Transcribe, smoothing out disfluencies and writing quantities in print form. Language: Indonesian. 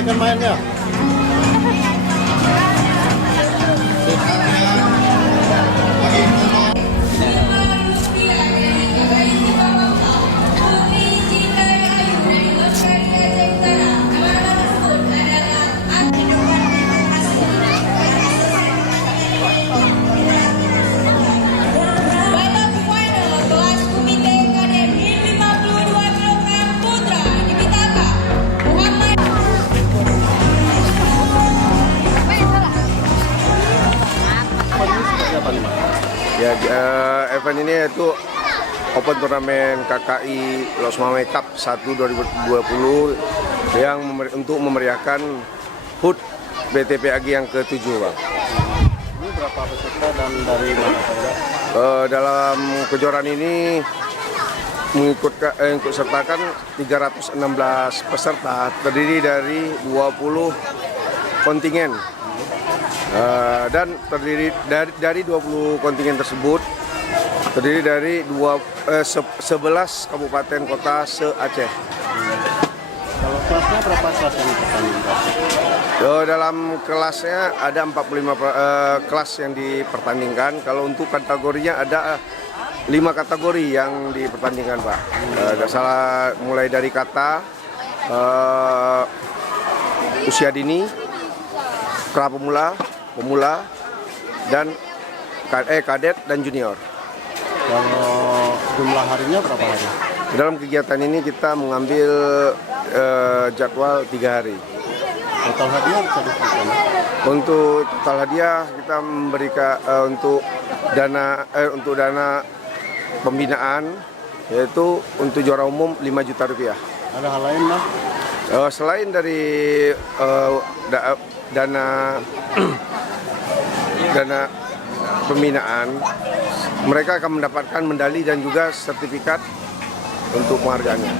silakan mainnya. Ya, event ini yaitu Open Turnamen KKI Los Mame Cup 1 2020 yang untuk memeriahkan HUT BTPAG yang ke-7, Bang. Ini berapa peserta dan dari mana saja? Dalam kejuaraan ini ikut sertakan 316 peserta, terdiri dari 20 kontingen. Dan terdiri dari 20 kontingen tersebut terdiri dari 11 kabupaten kota se-Aceh. Kalau kelasnya berapa kelas yang dipertandingkan? Dalam kelasnya ada 45 kelas yang dipertandingkan. Kalau untuk kategorinya ada 5 kategori yang dipertandingkan, Pak. Salah mulai dari kata, usia dini, pra pemula, dan kadet dan junior. Kalau jumlah harinya berapa hari? Dalam kegiatan ini kita mengambil jadwal 3 hari. Total hadiah bisa disebutkan? Untuk total hadiah kita memberikan untuk dana pembinaan, yaitu untuk juara umum 5 juta rupiah. Ada hal lain, Mas? Selain dari dana pembinaan, mereka akan mendapatkan medali dan juga sertifikat untuk penghargaannya.